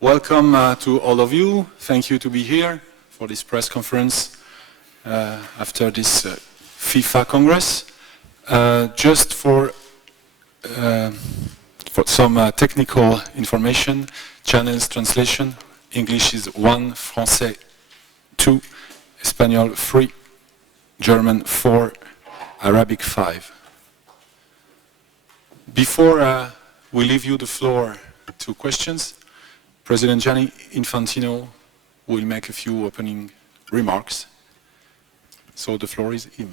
Welcome to all of you. Thank you to be here for this press conference after this FIFA Congress. Just for some technical information, channels translation, English is 1, Français 2, Espanol 3, German 4, Arabic 5. Before we leave you the floor to questions, President Gianni Infantino will make a few opening remarks. So the floor is him.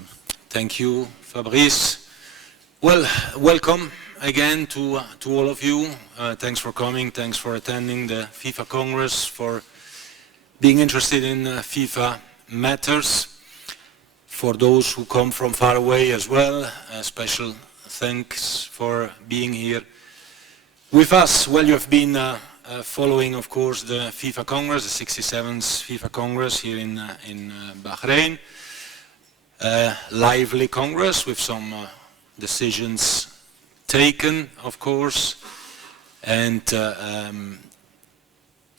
Thank you, Fabrice. Well, welcome again to all of you. Thanks for coming, thanks for attending the FIFA Congress, for being interested in FIFA matters. For those who come from far away as well, special thanks for being here with us. Well, you have been following, of course, the FIFA Congress, the 67th FIFA Congress here in Bahrain. Lively Congress with some decisions taken, of course, and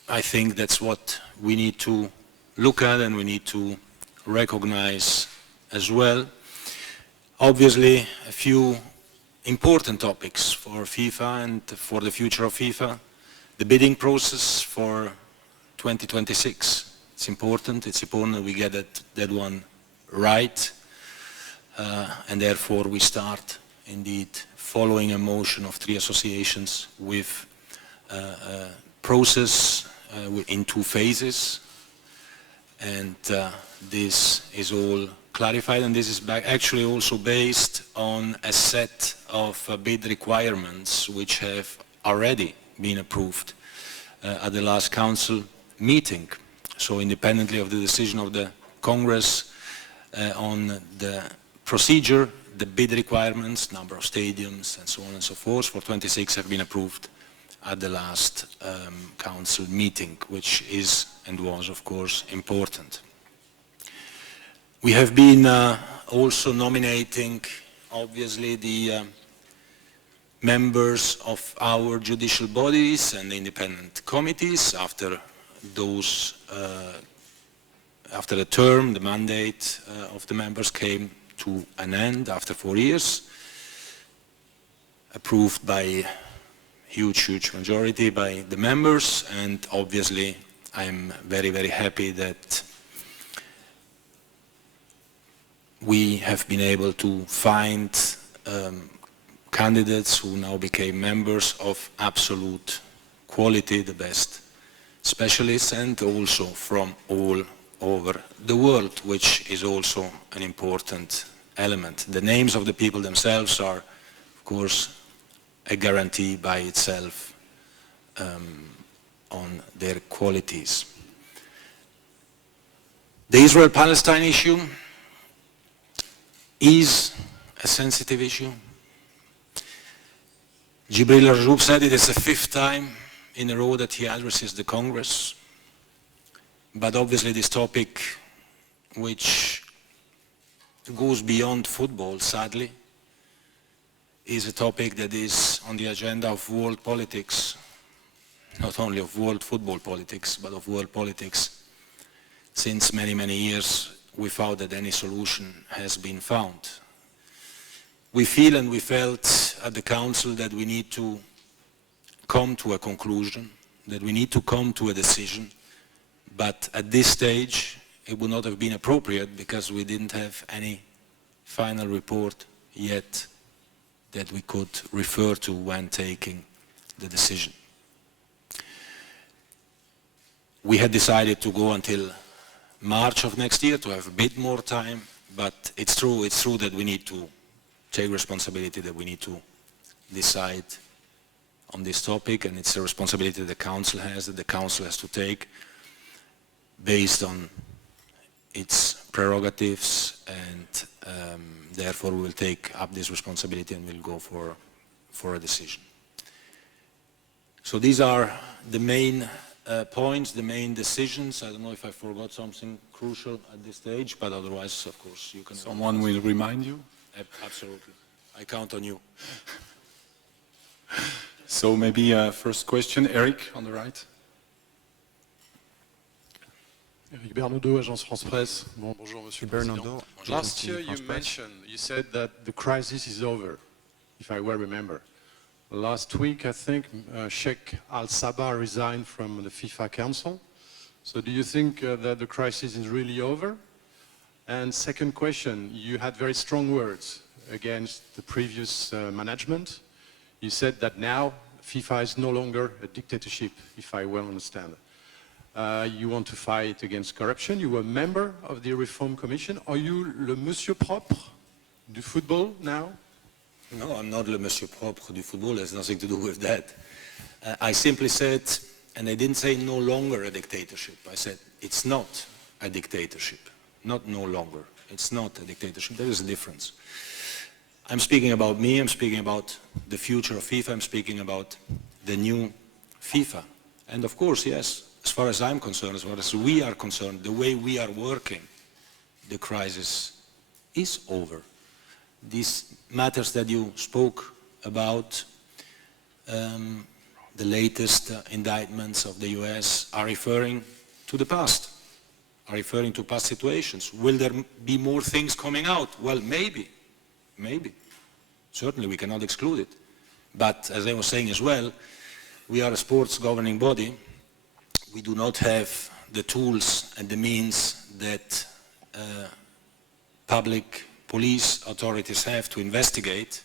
I think that's what we need to look at and we need to recognize as well. Obviously, a few important topics for FIFA and for the future of FIFA. The bidding process for 2026. It's important that we get that one right, and therefore we start indeed following a motion of 3 associations with a process in 2 phases, and this is all clarified, and this is actually also based on a set of bid requirements which have already been approved at the last council meeting. So independently of the decision of the Congress on the procedure, the bid requirements, number of stadiums and so on and so forth for 26 have been approved at the last council meeting, which is and was of course important. We have been also nominating obviously the members of our judicial bodies and independent committees after those, after the term, the mandate of the members came to an end after 4 years, approved by huge majority by the members, and obviously I'm very happy that we have been able to find candidates who now became members of absolute quality, the best specialists, and also from all over the world, which is also an important element. The names of the people themselves are, of course, a guarantee by itself on their qualities. The Israel-Palestine issue is a sensitive issue. Jibril Rajoub said it is the 5th time in a row that he addresses the Congress. But obviously this topic, which goes beyond football, sadly, is a topic that is on the agenda of world politics, not only of world football politics, but of world politics since many years, without that any solution has been found. We feel and we felt at the Council that we need to come to a conclusion, that we need to come to a decision, but at this stage it would not have been appropriate because we didn't have any final report yet that we could refer to when taking the decision. We had decided to go until March of next year to have a bit more time, but it's true that we need to take responsibility, that we need to decide on this topic, and it's a responsibility that the Council has, that the Council has to take based on its prerogatives, and therefore we will take up this responsibility and we'll go for a decision. So these are the main points, the main decisions. I don't know if I forgot something crucial at this stage, but otherwise, of course, you can... Someone will remind you? Absolutely. I count on you. So maybe first question, Eric on the right. Eric Bernaudot, Agence France Presse. Bonjour, Monsieur le Président. Last year you said that the crisis is over, if I well remember. Last week, I think, Sheikh Al-Sabah resigned from the FIFA Council. So do you think that the crisis is really over? And second question, you had very strong words against the previous management. You said that now FIFA is no longer a dictatorship, if I well understand. You want to fight against corruption. You were a member of the Reform Commission. Are you le monsieur propre du football now? No, I'm not le monsieur propre du football. It has nothing to do with that. I simply said, and I didn't say no longer a dictatorship. I said it's not a dictatorship. Not no longer. It's not a dictatorship. There is a difference. I'm speaking about me. I'm speaking about the future of FIFA. I'm speaking about the new FIFA. And of course, yes, as far as I'm concerned, as far as we are concerned, the way we are working, the crisis is over. These matters that you spoke about, the latest indictments of the US are referring to the past, are referring to past situations. Will there be more things coming out? Well, maybe. Certainly we cannot exclude it. But as I was saying as well, we are a sports governing body. We do not have the tools and the means that public police authorities have to investigate,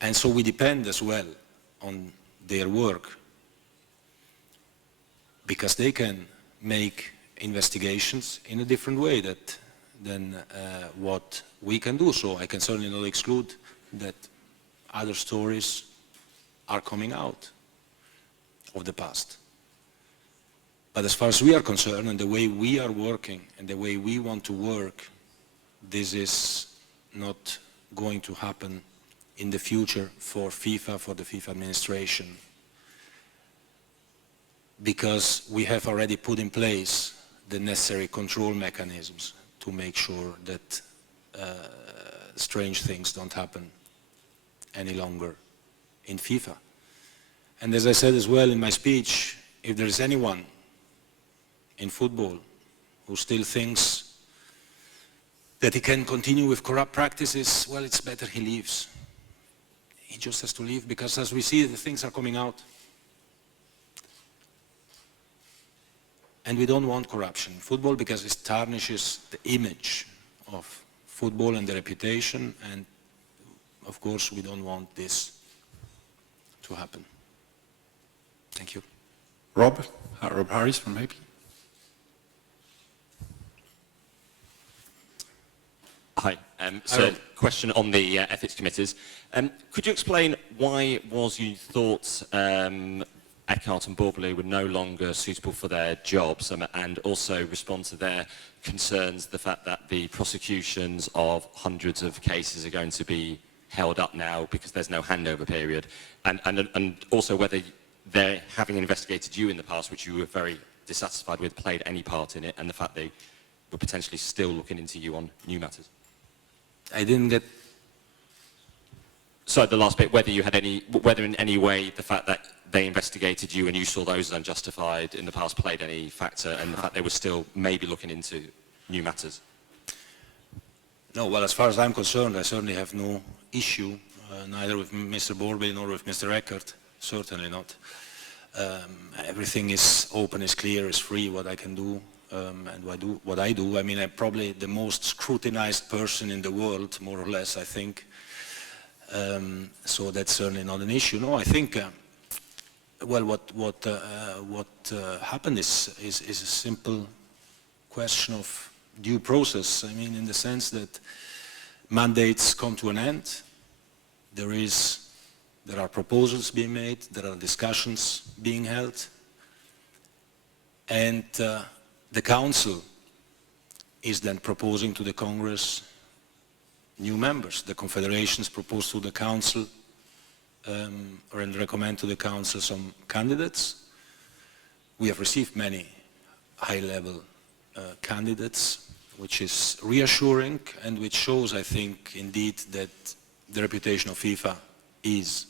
and so we depend as well on their work, because they can make investigations in a different way than what we can do. So I can certainly not exclude that other stories are coming out of the past. But as far as we are concerned, and the way we are working and the way we want to work, this is not going to happen in the future for FIFA, for the FIFA administration, because we have already put in place the necessary control mechanisms to make sure that strange things don't happen any longer in FIFA. And as I said as well in my speech, if there is anyone in football who still thinks that he can continue with corrupt practices, well, it's better he leaves. He just has to leave, because as we see, the things are coming out. And we don't want corruption in football, because it tarnishes the image of football and the reputation, and of course we don't want this to happen. Thank you. Rob Harris from AP. Hi. So, question on the ethics committees. Could you explain why it was you thought Eckhart and Borbely were no longer suitable for their jobs, and also respond to their concerns, the fact that the prosecutions of hundreds of cases are going to be held up now because there's no handover period, and also whether they, having investigated you in the past, which you were very dissatisfied with, played any part in it, and the fact they were potentially still looking into you on new matters? I didn't get... So the last bit, whether you had any, whether in any way the fact that they investigated you and you saw those as unjustified in the past played any factor, and the fact they were still maybe looking into new matters? No, well, as far as I'm concerned, I certainly have no issue, neither with Mr. Borbely nor with Mr. Eckert, certainly not. Everything is open, is clear, is free, what I can do. And what I do. I mean, I'm probably the most scrutinized person in the world, more or less, I think. So that's certainly not an issue. No, I think, well, what happened is a simple question of due process. I mean, in the sense that mandates come to an end. There are proposals being made. There are discussions being held. And the Council is then proposing to the Congress new members. The confederations propose to the Council and recommend to the Council some candidates. We have received many high-level candidates, which is reassuring and which shows, I think, indeed, that the reputation of FIFA is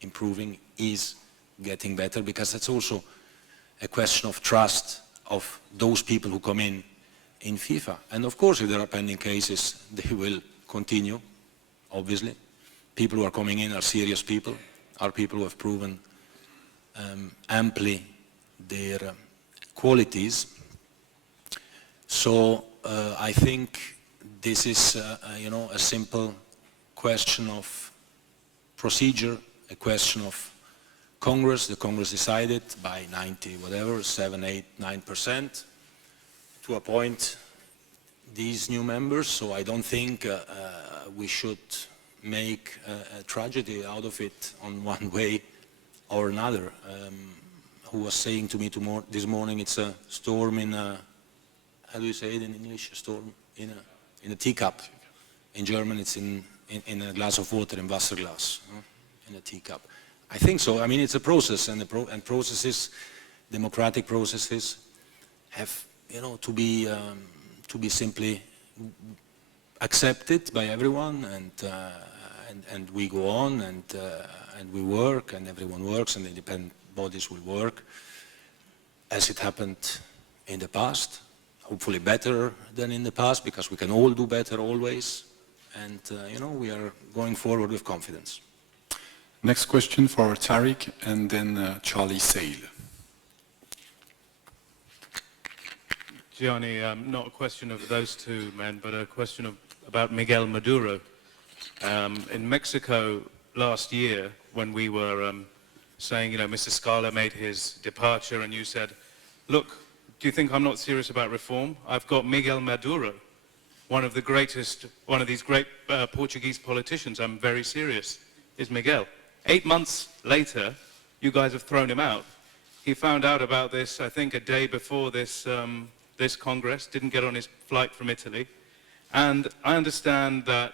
improving, is getting better, because that's also a question of trust of those people who come in FIFA. And of course, if there are pending cases, they will continue, obviously. People who are coming in are serious people, are people who have proven amply their qualities. So I think this is, a simple question of procedure, a question of Congress. The Congress decided by 7, 8, 9% to appoint these new members. So I don't think we should make a tragedy out of it on one way or another. Who was saying to me this morning, it's a storm in a, how do you say it in English? A storm in a teacup. In German, it's in a glass of water, in Wasserglas, in a teacup. I think so. I mean, it's a process, and processes, democratic processes, have to be simply accepted by everyone, and we go on, and we work, and everyone works, and the independent bodies will work as it happened in the past. Hopefully better than in the past, because we can all do better always, and we are going forward with confidence. Next question for Tariq, and then Charlie Sale. Gianni, not a question of those two men, but a question about Miguel Maduro. In Mexico last year, when we were saying, Mr. Scala made his departure, and you said, look, do you think I'm not serious about reform? I've got Miguel Maduro, one of these great Portuguese politicians. I'm very serious, is Miguel. 8 months later, you guys have thrown him out. He found out about this, I think, a day before this Congress, didn't get on his flight from Italy. And I understand that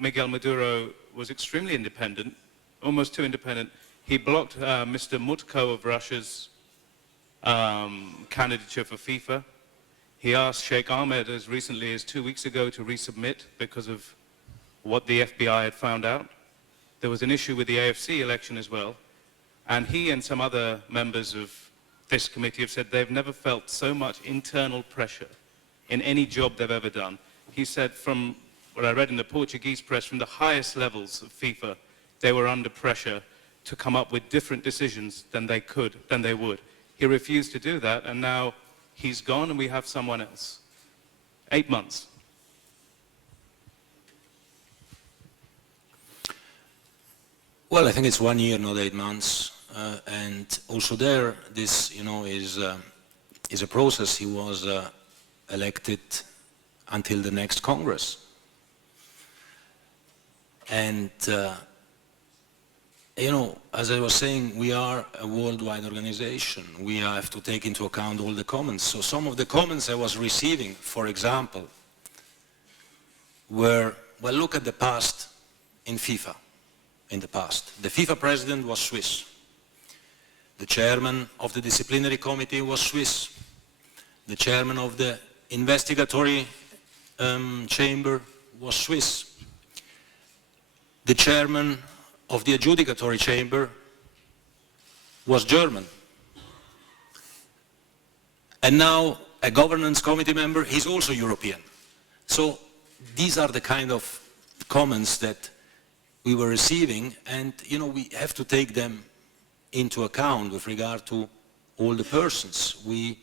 Miguel Maduro was extremely independent, almost too independent. He blocked Mr. Mutko of Russia's candidature for FIFA. He asked Sheikh Ahmed as recently as 2 weeks ago to resubmit because of what the FBI had found out. There was an issue with the AFC election as well. And he and some other members of this committee have said they've never felt so much internal pressure in any job they've ever done. He said, from what I read in the Portuguese press, from the highest levels of FIFA, they were under pressure to come up with different decisions than they would. He refused to do that, and now he's gone and we have someone else. 8 months. Well, I think it's 1 year, not 8 months. And also there, this, is a process. He was elected until the next Congress. And, as I was saying, we are a worldwide organization. We have to take into account all the comments. So some of the comments I was receiving, for example, were, well, look at the past in FIFA. In the past, the FIFA president was Swiss. The chairman of the disciplinary committee was Swiss. The chairman of the investigatory chamber was Swiss. The chairman of the adjudicatory chamber was German. And now a governance committee member, he's also European. So these are the kind of comments that we were receiving, and we have to take them into account with regard to all the persons. We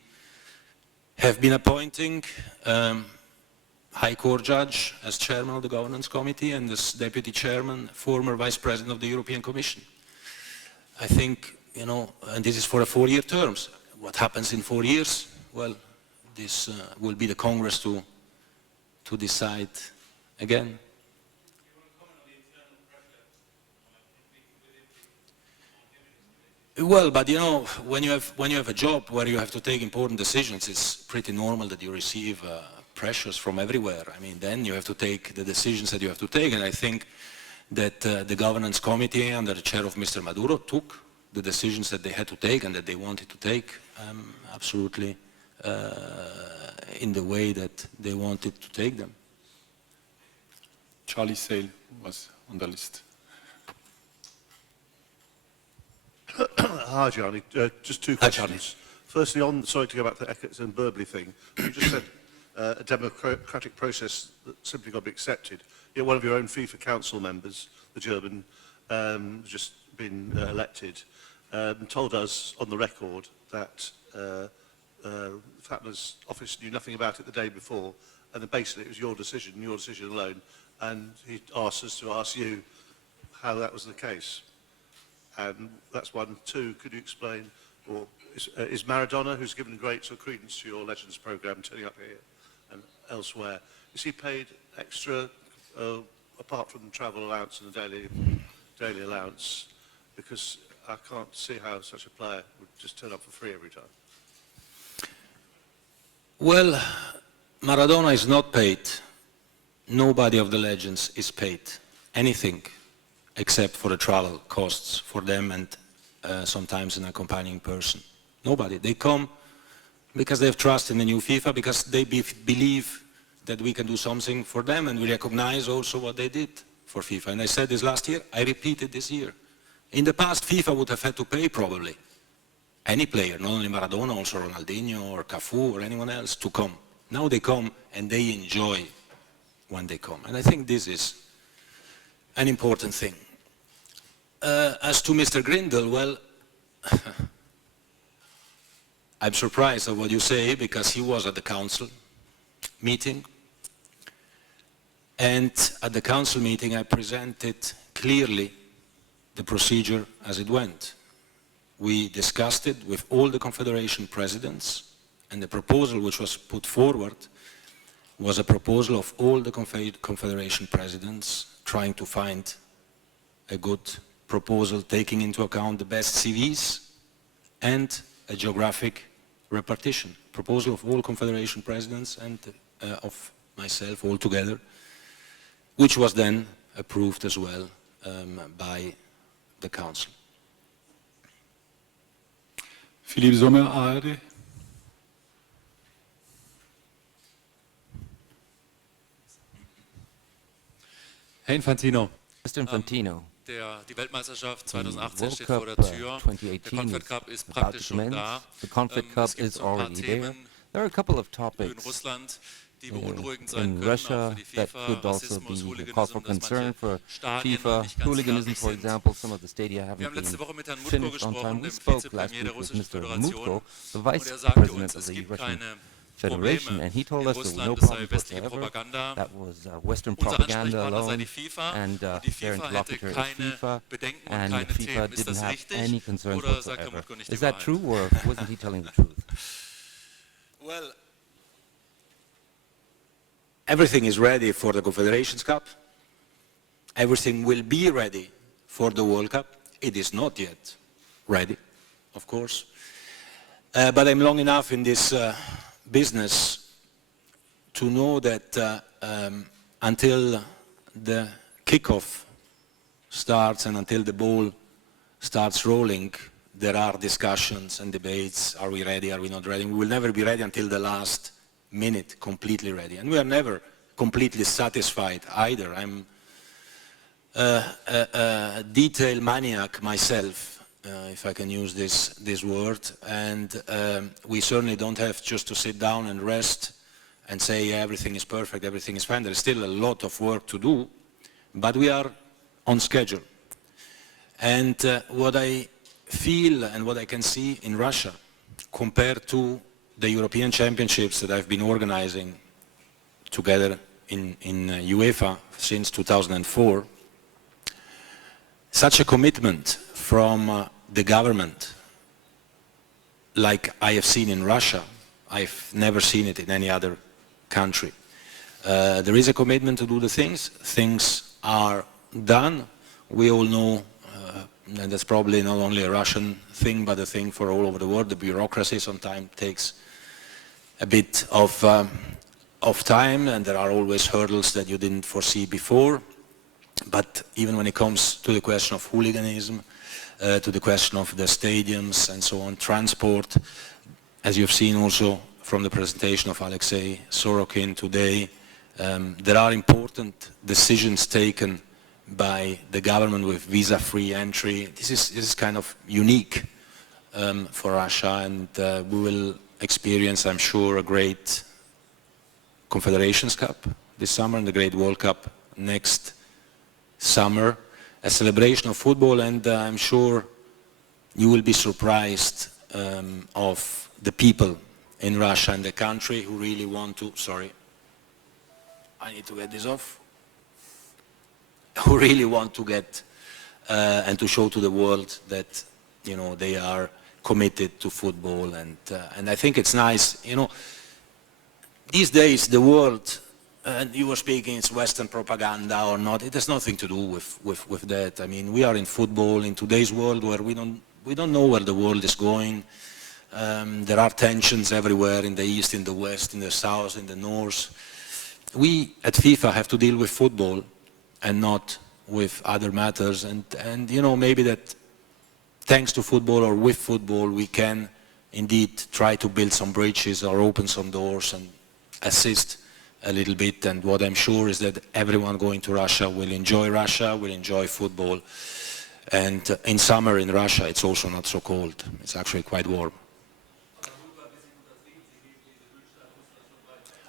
have been appointing High Court Judge as chairman of the Governance Committee, and as deputy chairman, former vice president of the European Commission. I think, and this is for a 4-year terms. What happens in 4 years? Well, this will be the Congress to decide again. Well, but when you have a job where you have to take important decisions, it's pretty normal that you receive pressures from everywhere. I mean, then you have to take the decisions that you have to take, and I think that the governance committee under the chair of Mr. Maduro took the decisions that they had to take and that they wanted to take absolutely in the way that they wanted to take them. Charlie Sale was on the list. Hi, Gianni. Just two Hi, questions. Firstly, sorry to go back to the Eckert and Burbley thing, you just said a democratic process that simply got to be accepted. Yet one of your own FIFA Council members, the German, just been elected, told us on the record that Fatma's office knew nothing about it the day before, and that basically it was your decision alone, and he asked us to ask you how that was the case. And that's one. Two, could you explain, or is Maradona, who's given great sort of credence to your Legends programme, turning up here and elsewhere, is he paid extra, apart from travel allowance and the daily allowance? Because I can't see how such a player would just turn up for free every time. Well, Maradona is not paid. Nobody of the legends is paid anything except for the travel costs for them and sometimes an accompanying person. Nobody. They come because they have trust in the new FIFA, because they believe that we can do something for them, and we recognize also what they did for FIFA. And I said this last year, I repeat it this year. In the past, FIFA would have had to pay probably any player, not only Maradona, also Ronaldinho or Cafu or anyone else, to come. Now they come and they enjoy when they come. And I think this is an important thing. As to Mr. Grindel, well, I'm surprised at what you say, because he was at the council meeting. And at the council meeting, I presented clearly the procedure as it went. We discussed it with all the confederation presidents, and the proposal which was put forward was a proposal of all the confederation presidents trying to find a good proposal taking into account the best CVs and a geographic repartition. Proposal of all confederation presidents and of myself all together, which was then approved as well by the council. Philippe Sommer, ARD. Herr Infantino. Mr. Infantino, Die Weltmeisterschaft 2018 World steht Cup vor der Tür. Der 2018 Confed Cup is ist about praktisch to schon commence. da. The Confed Cup Es gibt is so ein paar already there. Themen There are a couple of in topics Russland, die beunruhigend sein in können, auch Russia für die that FIFA, could also Rassismus, be a cause for Hooliganism, dass concern manche for Stadien FIFA. noch nicht ganz Hooliganism, fertig for sind. example, some of the stadia Wir haven't haben letzte been Woche mit Herrn Mutko finished on gesprochen, time. We dem spoke last Vizepremier der week with russischen Mr. Föderation, Mutko, the und Vice er sagte President uns, of es the gibt Russian keine Federation, Probleme and he told in us there were no Russland, es sei problems westliche whatsoever. Propaganda. That was Western Unser propaganda Ansprechpartner sei alone, die FIFA, and und die their FIFA hätte interlocutor is keine FIFA, Bedenken und and keine FIFA Themen. Ist didn't das have richtig, any concerns oder sagt Herr whatsoever. Mutko nicht die Is that Wahrheit? true, or wasn't he telling the truth? Well, everything is ready for the Confederations Cup. Everything will be ready for the World Cup. It is not yet ready, of course. But I'm long enough in this business to know that until the kickoff starts and until the ball starts rolling, there are discussions and debates. Are we ready? Are we not ready? We will never be ready until the last minute, completely ready. And we are never completely satisfied either. I'm a detail maniac myself, if I can use this word, and we certainly don't have just to sit down and rest and say, yeah, everything is perfect, everything is fine. There's still a lot of work to do, but we are on schedule. And what I feel and what I can see in Russia compared to the European Championships that I've been organizing together in UEFA since 2004, such a commitment from the government like I have seen in Russia, I've never seen it in any other country. There is a commitment to do the things. Things are done. We all know, and that's probably not only a Russian thing, but a thing for all over the world. The bureaucracy sometimes takes a bit of time, and there are always hurdles that you didn't foresee before. But even when it comes to the question of hooliganism, to the question of the stadiums and so on, transport, as you've seen also from the presentation of Alexei Sorokin today, there are important decisions taken by the government with visa-free entry. This is kind of unique for Russia, and we will experience, I'm sure, a great Confederations Cup this summer and the great World Cup next summer, a celebration of football, and I'm sure you will be surprised of the people in Russia and the country who really want to, sorry, I need to get this off, who really want to get and to show to the world that, you know, they are committed to football, and I think it's nice, you know, these days the world, and you were speaking, it's Western propaganda or not, it has nothing to do with that. I mean, we are in football in today's world where we don't know where the world is going. There are tensions everywhere, in the east, in the west, in the south, in the north. We at FIFA have to deal with football and not with other matters, and you know, maybe that thanks to football or with football we can indeed try to build some bridges or open some doors and assist a little bit. And what I'm sure is that everyone going to Russia, will enjoy football, and in summer in Russia it's also not so cold, it's actually quite warm.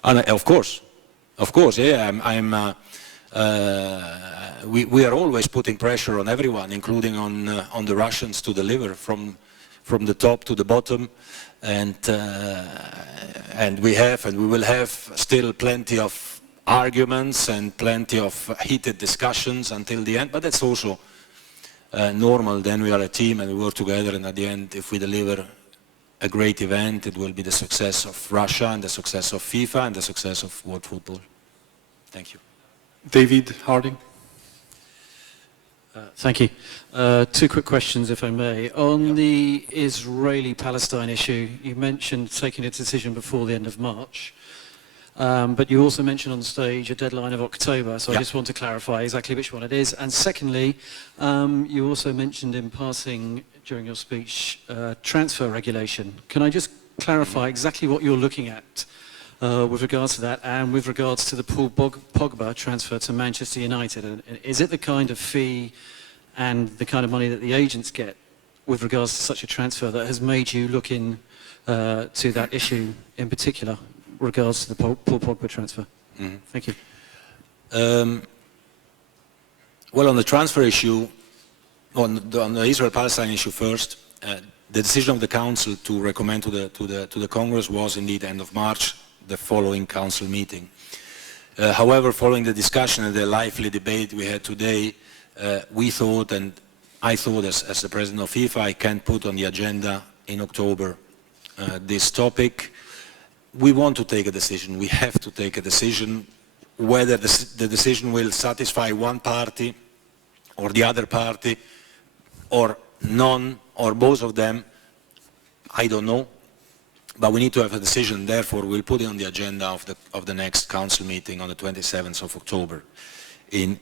And of course, yeah, we are always putting pressure on everyone, including on the Russians, to deliver from the top to the bottom, and we have and we will have still plenty of arguments and plenty of heated discussions until the end, but that's also normal. Then we are a team and we work together, and at the end, if we deliver a great event, it will be the success of Russia and the success of FIFA and the success of world football. Thank you. David Harding. Thank you. Two quick questions, if I may. On the Israeli-Palestine issue, you mentioned taking a decision before the end of March, but you also mentioned on stage a deadline of October, so I just want to clarify exactly which one it is. And secondly, you also mentioned in passing during your speech transfer regulation. Can I just clarify exactly what you're looking at with regards to that, and with regards to the Paul Pogba transfer to Manchester United? And is it the kind of fee and the kind of money that the agents get with regards to such a transfer that has made you look in to that issue in particular, regards to the Paul Pogba transfer? Mm-hmm. Thank you. Well, on the transfer issue, on the Israel-Palestine issue first, the decision of the Council to recommend to the Congress was indeed end of March, the following Council meeting. However, following the discussion and the lively debate we had today, we thought, and I thought as the President of FIFA, I can put on the agenda in October this topic. We want to take a decision, we have to take a decision. Whether the decision will satisfy one party or the other party, or none, or both of them, I don't know. But we need to have a decision, therefore we'll put it on the agenda of the next Council meeting on the 27th of October in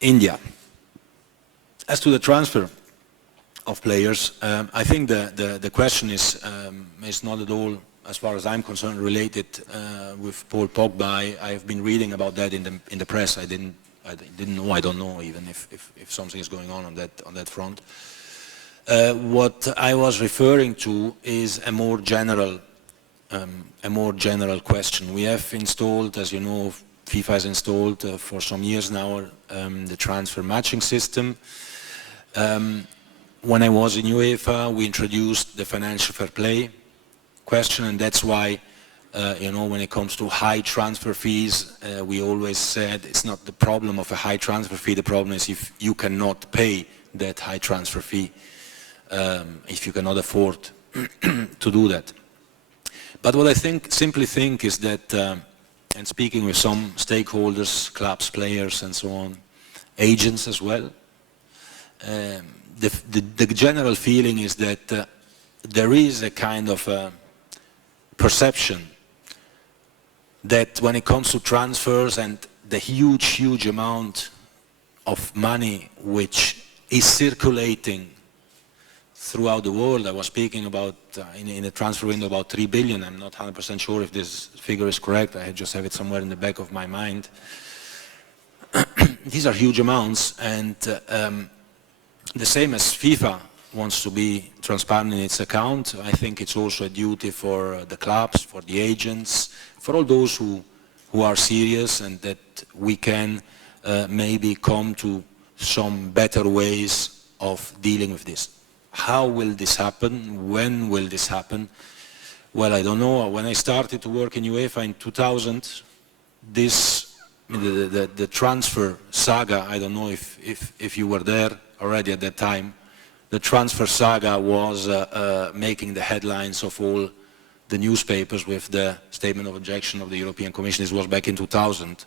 India. As to the transfer of players, I think the question is not at all, as far as I'm concerned, related with Paul Pogba. I have been reading about that in the press. I don't know even if something is going on that front. What I was referring to is a more general question. We have installed, as you know, FIFA has installed for some years now the transfer matching system. When I was in UEFA, we introduced the financial fair play question, and that's why, you know, when it comes to high transfer fees, we always said it's not the problem of a high transfer fee. The problem is if you cannot pay that high transfer fee. If you cannot afford to do that. But what I simply think is that, and speaking with some stakeholders, clubs, players and so on, agents as well, the general feeling is that there is a kind of perception that when it comes to transfers and the huge amount of money which is circulating throughout the world. I was speaking about, in a transfer window, about 3 billion. I'm not 100% sure if this figure is correct. I just have it somewhere in the back of my mind. These are huge amounts, and the same as FIFA wants to be transparent in its account. I think it's also a duty for the clubs, for the agents, for all those who are serious, and that we can maybe come to some better ways of dealing with this. How will this happen? When will this happen? Well, I don't know. When I started to work in UEFA in 2000, the transfer saga, I don't know if you were there already at that time, the transfer saga was making the headlines of all the newspapers with the statement of objection of the European Commission. This was back in 2000.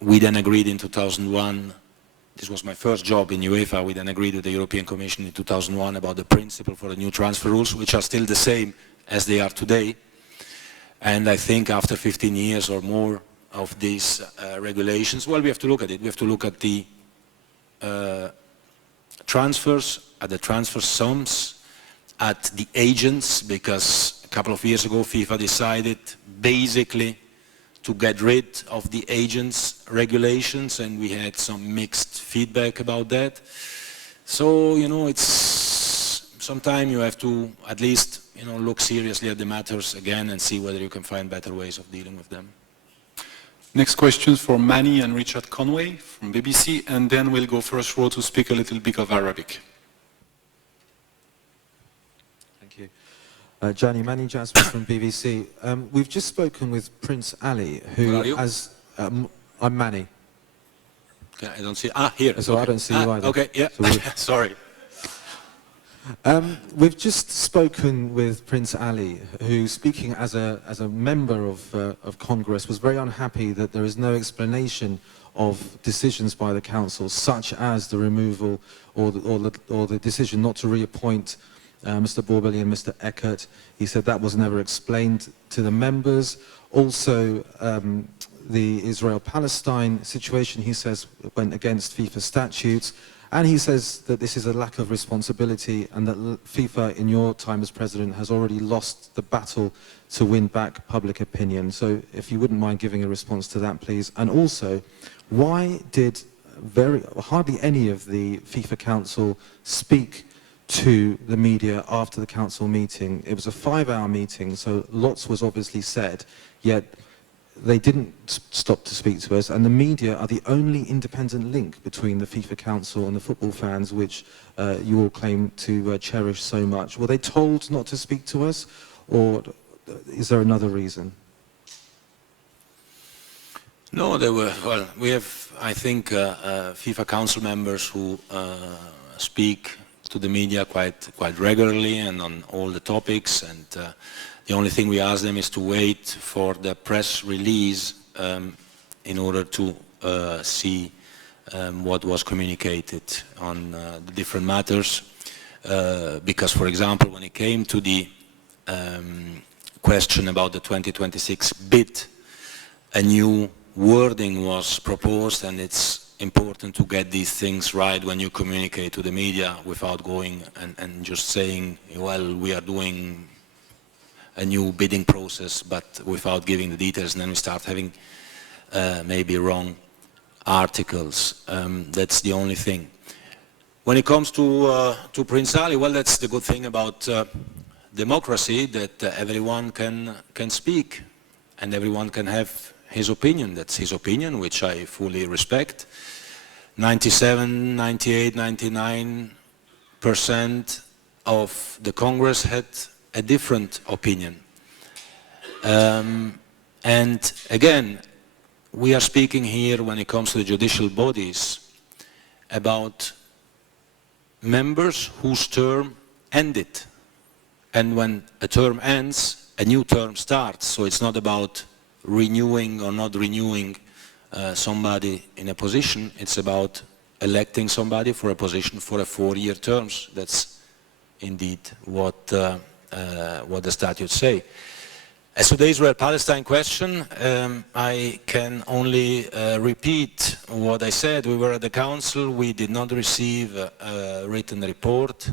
We then agreed in 2001, this was my first job in UEFA, we then agreed with the European Commission in 2001 about the principle for the new transfer rules, which are still the same as they are today. And I think after 15 years or more of these regulations, well, we have to look at it. We have to look at the transfers, at the transfer sums, at the agents, because a couple of years ago FIFA decided basically to get rid of the agents regulations, and we had some mixed feedback about that. So, you know, it's sometimes you have to at least, you know, look seriously at the matters again and see whether you can find better ways of dealing with them. Next questions for Manny and Richard Conway from BBC, and then we'll go first row to speak a little bit of Arabic. Thank you. Gianni, Manny Jasper from BBC. We've just spoken with Prince Ali, who, Where are you? I'm Manny. Okay, I don't see. Here. So okay. I don't see you either. Okay, yeah. So Sorry. We've just spoken with Prince Ali, who, speaking as a member of Congress, was very unhappy that there is no explanation of decisions by the Council, such as the removal or the decision not to reappoint Mr. Borbeli and Mr. Eckert. He said that was never explained to the members. Also, the Israel-Palestine situation, he says, went against FIFA statutes. And he says that this is a lack of responsibility and that FIFA, in your time as president, has already lost the battle to win back public opinion. So if you wouldn't mind giving a response to that, please. And also, why did hardly any of the FIFA Council speak to the media after the Council meeting? It was a 5-hour meeting, so lots was obviously said, yet they didn't stop to speak to us, and the media are the only independent link between the FIFA Council and the football fans, which you all claim to cherish so much. Were they told not to speak to us, or is there another reason? No, there were, well, we have, I think, FIFA Council members who speak to the media quite regularly and on all the topics, and the only thing we ask them is to wait for the press release in order to see what was communicated on the different matters. Because, for example, when it came to the question about the 2026 bid, a new wording was proposed, and it's important to get these things right when you communicate to the media without going and just saying, well, we are doing a new bidding process, but without giving the details, and then we start having maybe wrong articles. That's the only thing. When it comes to Prince Ali, well, that's the good thing about democracy, that everyone can speak and everyone can have his opinion. That's his opinion, which I fully respect. 97, 98, 99% of the Congress had a different opinion. And again, we are speaking here, when it comes to the judicial bodies, about members whose term ended. And when a term ends, a new term starts. So it's not about renewing or not renewing somebody in a position. It's about electing somebody for a position for a 4-year term. That's indeed what the statutes say. As to the Israel-Palestine question, I can only repeat what I said. We were at the Council, we did not receive a written report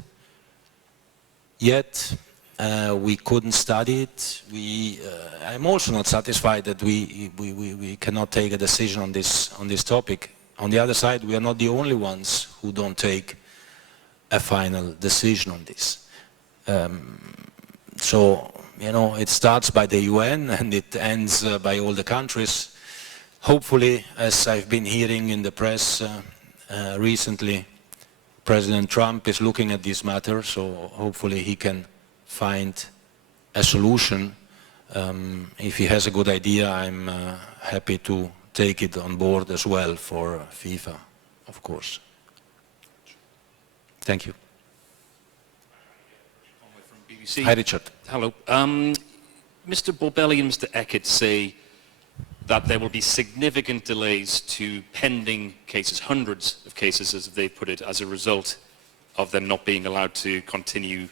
yet. We couldn't study it. I'm also not satisfied that we cannot take a decision on this topic on the other side, we are not the only ones who don't take a final decision on this. So, you know, it starts by the UN and it ends by all the countries. Hopefully, as I've been hearing in the press recently, President Trump is looking at this matter, so hopefully he can find a solution. If he has a good idea, I'm happy to take it on board as well for FIFA, of course. Thank you. From BBC. Hi, Richard. Hello. Mr. Borbelli and Mr. Eckert say that there will be significant delays to pending cases, hundreds of cases, as they put it, as a result of them not being allowed to continue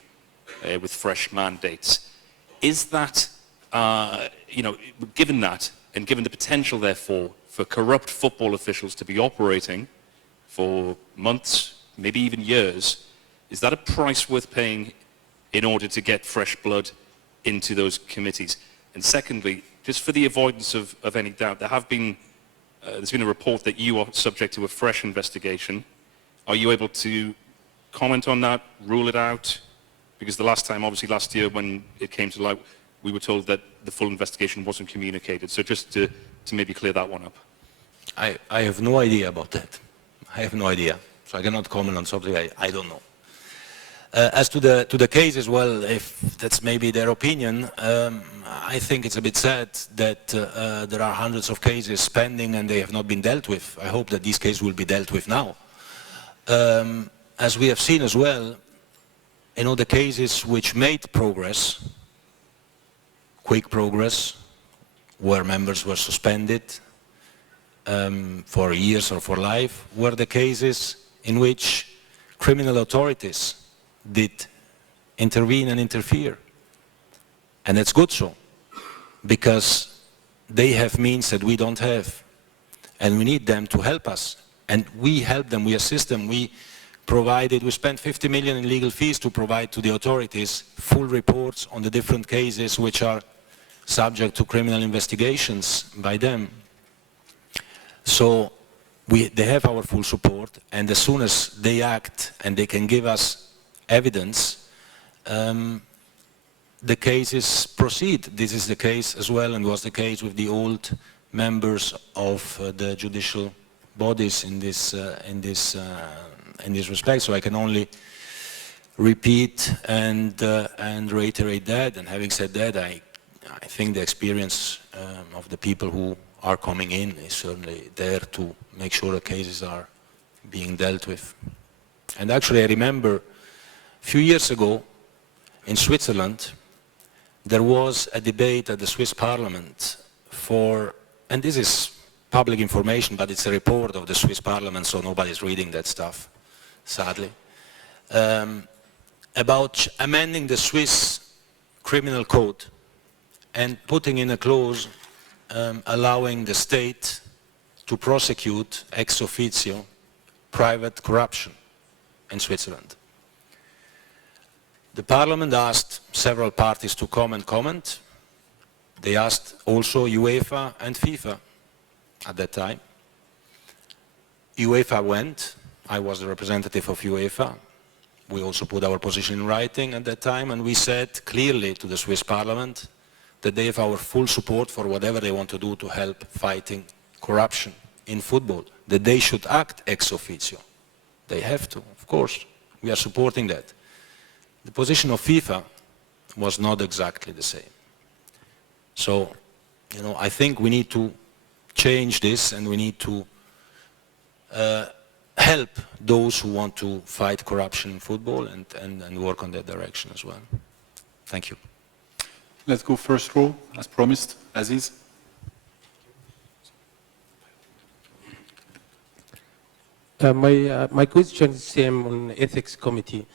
with fresh mandates. Is that, you know, given that, and given the potential, therefore, for corrupt football officials to be operating for months, maybe even years, is that a price worth paying in order to get fresh blood into those committees? And secondly, just for the avoidance of any doubt, there's been a report that you are subject to a fresh investigation. Are you able to comment on that, rule it out? Because the last time, obviously last year when it came to light, we were told that the full investigation wasn't communicated. So just to maybe clear that one up. I have no idea about that. I have no idea. So I cannot comment on something I don't know. As to the case as well, if that's maybe their opinion, I think it's a bit sad that there are hundreds of cases pending and they have not been dealt with. I hope that these cases will be dealt with now. As we have seen as well, in all the cases which made progress, quick progress, where members were suspended for years or for life, were the cases in which criminal authorities did intervene and interfere. And it's good so, because they have means that we don't have. And we need them to help us. And we help them, we assist them. We spent 50 million in legal fees to provide to the authorities full reports on the different cases which are subject to criminal investigations by them. So they have our full support, and as soon as they act and they can give us evidence, the cases proceed. This is the case as well, and was the case with the old members of the judicial bodies in this respect. So I can only repeat and reiterate that. And having said that, I think the experience of the people who are coming in is certainly there to make sure the cases are being dealt with. And actually, I remember a few years ago in Switzerland, there was a debate at the Swiss Parliament for, and this is public information, but it's a report of the Swiss Parliament, so nobody's reading that stuff, sadly, about amending the Swiss criminal code and putting in a clause allowing the state to prosecute ex officio private corruption in Switzerland. The Parliament asked several parties to come and comment. They asked also UEFA and FIFA at that time. UEFA went. I was the representative of UEFA. We also put our position in writing at that time, and we said clearly to the Swiss Parliament that they have our full support for whatever they want to do to help fighting corruption in football, that they should act ex officio. They have to, of course. We are supporting that. The position of FIFA was not exactly the same. So, you know, I think we need to change this, and we need to help those who want to fight corruption in football and work on that direction as well. Thank you. Let's go first row, as promised, Aziz. My question is same on ethics committee.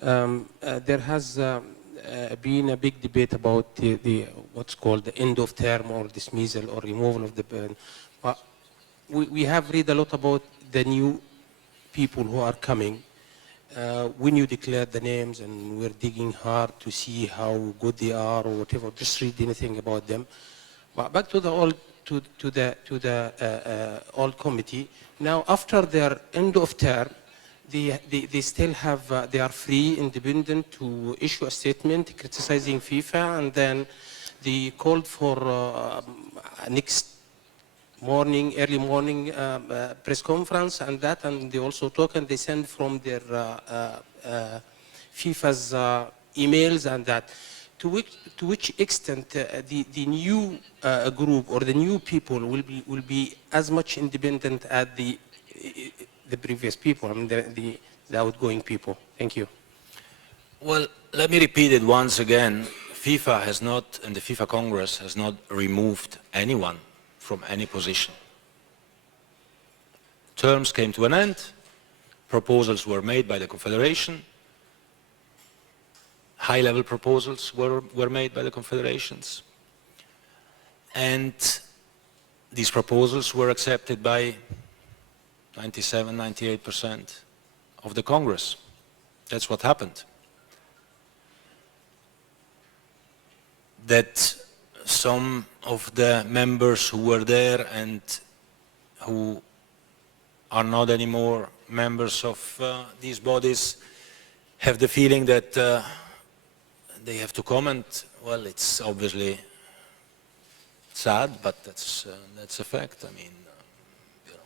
There has been a big debate about the what's called the end of term or dismissal or removal of the ban. But we have read a lot about the new people who are coming. When you declare the names, and we're digging hard to see how good they are or whatever, just read anything about them. But back to the old the old committee. Now, after their end of term, they still have, they are free, independent to issue a statement criticizing FIFA, and then they called for next morning, early morning press conference and that, and they also talk and they send from their FIFA's emails and that. To which extent the new group or the new people will be as much independent as the previous people, I mean the outgoing people? Thank you. Well, let me repeat it once again. FIFA has not, and the FIFA Congress has not removed anyone from any position. Terms came to an end, proposals were made by the Confederation, high-level proposals were made by the confederations, and these proposals were accepted by 97–98% of the Congress. That's what happened. That some of the members who were there and who are not anymore members of these bodies have the feeling that they have to comment. Well, it's obviously sad, but that's a fact. I mean, you know.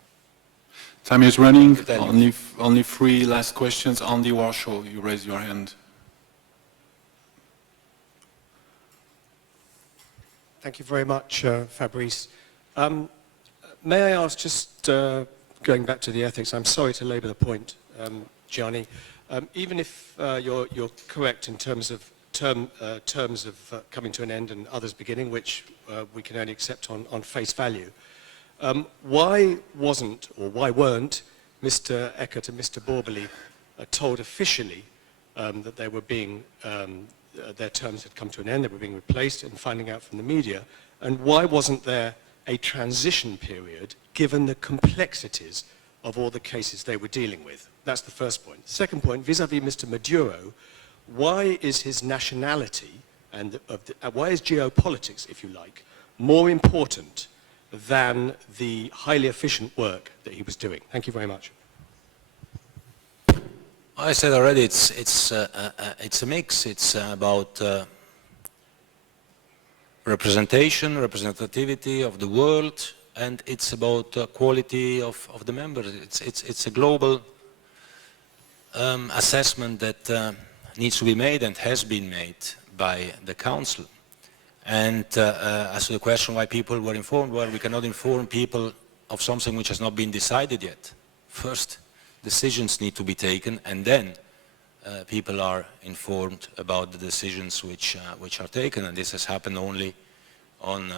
Time is running. Only 3 last questions. Andy Warshaw, you raise your hand. Thank you very much, Fabrice. May I ask, just going back to the ethics, I'm sorry to labour the point, Gianni. Even if you're correct in terms of terms of coming to an end and others beginning, which we can only accept on face value, why wasn't, or why weren't, Mr. Eckert and Mr. Borbeli told officially that they were being their terms had come to an end, they were being replaced, and finding out from the media? And why wasn't there a transition period given the complexities of all the cases they were dealing with? That's the first point. Second point, vis-à-vis Mr. Maduro, why is his nationality and why is geopolitics, if you like, more important than the highly efficient work that he was doing? Thank you very much. I said already, it's a mix. It's about representativity of the world, and it's about quality of the members. It's a global assessment that needs to be made and has been made by the Council. And as to the question why people were informed, well, we cannot inform people of something which has not been decided yet. First, decisions need to be taken, and then people are informed about the decisions which are taken, and this has happened only on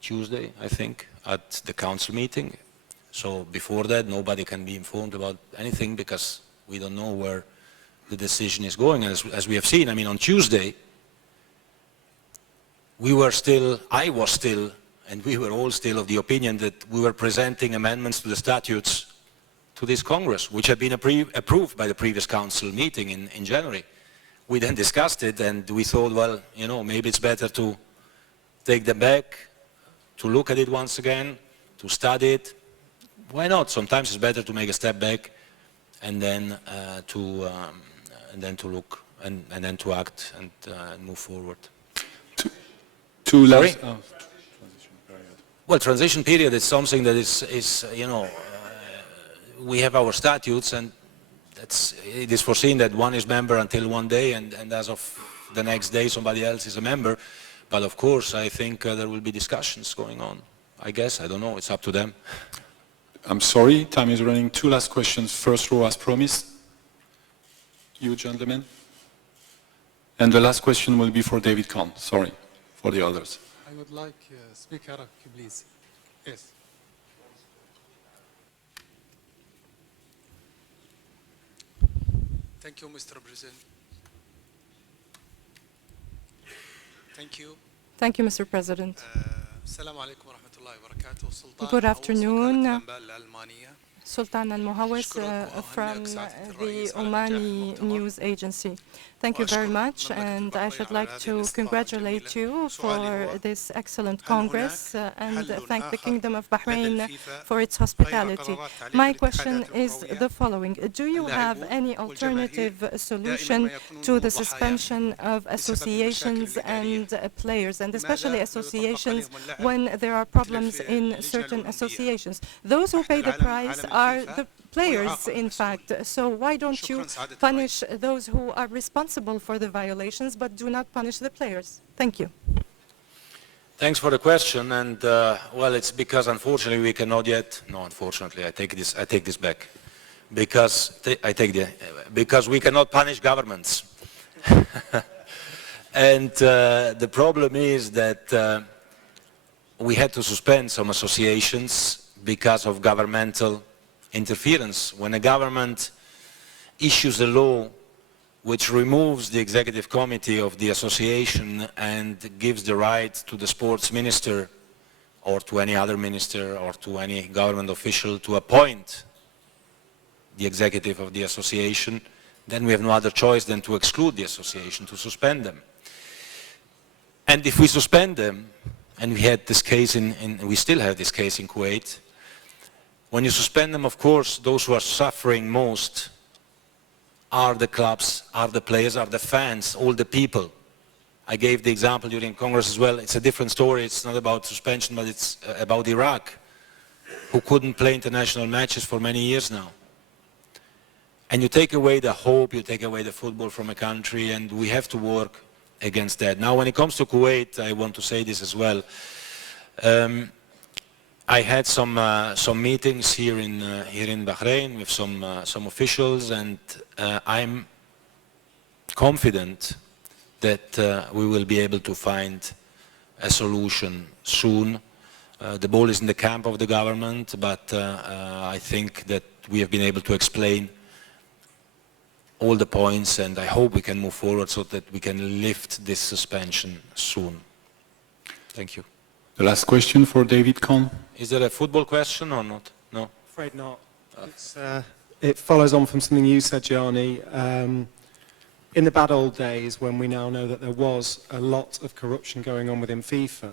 Tuesday, I think, at the Council meeting. So before that, nobody can be informed about anything because we don't know where the decision is going. And as we have seen, I mean, on Tuesday, I was still, and we were all still of the opinion that we were presenting amendments to the statutes to this Congress, which had been approved by the previous Council meeting in January. We then discussed it, and we thought, well, you know, maybe it's better to take them back, to look at it once again, to study it. Why not? Sometimes it's better to make a step back and then to look and then to act and move forward. Sorry? Well, transition period is something that is you know, we have our statutes, and it is foreseen that one is member until one day, and as of the next day somebody else is a member. But of course, I think there will be discussions going on. I guess, I don't know, it's up to them. I'm sorry, time is running. 2 last questions. First row as promised. You gentlemen. And the last question will be for David Kahn. Sorry for the others. I would like speak Arabic, please. Yes. Thank you, Mr. President. Thank you. Thank you, Mr. President. Assalamu alaikum wa rahmatullahi wa barakatuh. Good afternoon. Sultan Al-Muhawis from the Omani News Agency. Thank you very much, and I should like to congratulate you for this excellent Congress and thank the Kingdom of Bahrain for its hospitality. My question is the following. Do you have any alternative solution to the suspension of associations and players, and especially associations when there are problems in certain associations? Those who pay the price are the players, in fact. So why don't you punish those who are responsible for the violations but do not punish the players? Thank you. Thanks for the question, and well, it's because unfortunately we cannot yet. No, unfortunately, I take this back, because because we cannot punish governments, and the problem is that we had to suspend some associations because of governmental interference. When a government issues a law which removes the executive committee of the association and gives the right to the sports minister or to any other minister or to any government official to appoint the executive of the association, then we have no other choice than to exclude the association, to suspend them. And if we suspend them, and we had this case we still have this case in Kuwait, when you suspend them, of course, those who are suffering most are the clubs, are the players, are the fans, all the people. I gave the example during Congress as well. It's a different story. It's not about suspension, but it's about Iraq, who couldn't play international matches for many years now. And you take away the hope, you take away the football from a country, and we have to work against that. Now, when it comes to Kuwait, I want to say this as well. I had some meetings here in Bahrain with some officials, and I'm confident that we will be able to find a solution soon. The ball is in the camp of the government, but I think that we have been able to explain all the points, and I hope we can move forward so that we can lift this suspension soon. Thank you. The last question for David Kahn. Is there a football question or not? No? Afraid not. It follows on from something you said, Gianni. In the bad old days, when we now know that there was a lot of corruption going on within FIFA,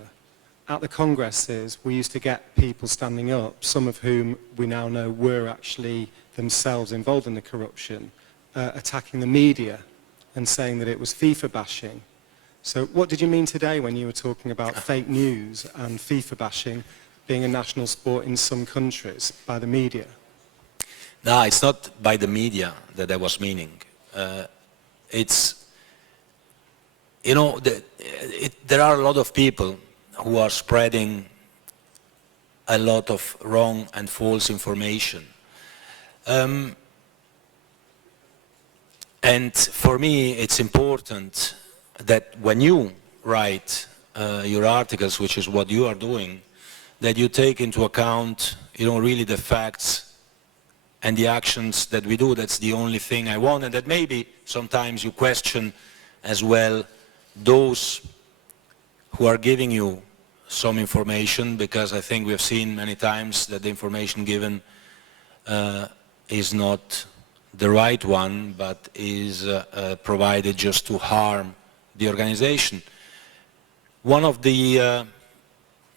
at the congresses, we used to get people standing up, some of whom we now know were actually themselves involved in the corruption, attacking the media and saying that it was FIFA bashing. So what did you mean today when you were talking about fake news and FIFA bashing being a national sport in some countries by the media? No, it's not by the media that I was meaning. It's, you know, there are a lot of people who are spreading a lot of wrong and false information. And for me, it's important that when you write your articles, which is what you are doing, that you take into account, you know, really the facts and the actions that we do. That's the only thing I want, and that maybe sometimes you question as well those who are giving you some information, because I think we have seen many times that the information given is not the right one, but is provided just to harm the organization. One of the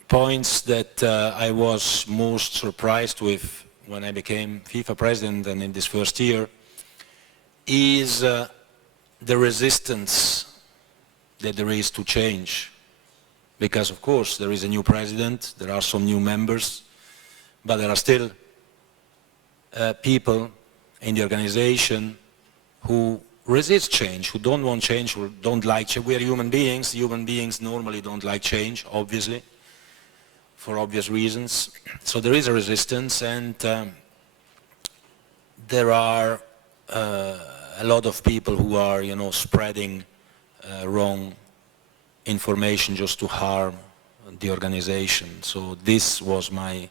points that I was most surprised with when I became FIFA president and in this first year is the resistance that there is to change. Because of course there is a new president, there are some new members, but there are still people in the organization who resist change, who don't want change, who don't like change. We are human beings. Human beings normally don't like change, obviously, for obvious reasons. So there is a resistance, and there are a lot of people who are, you know, spreading wrong information just to harm the organization. So this was my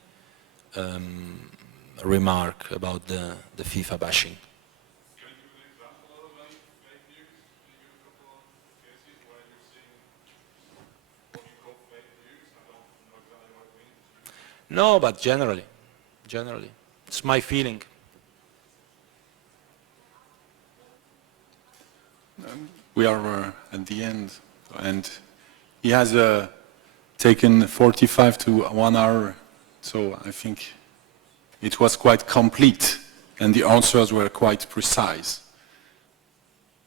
remark about the FIFA bashing. No, but generally. It's my feeling. We are at the end, and he has taken 45 to 1 hour, so I think it was quite complete, and the answers were quite precise.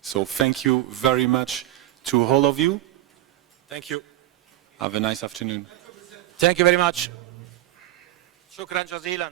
So thank you very much to all of you. Thank you. Have a nice afternoon. Thank you very much. شكرا جزيلا.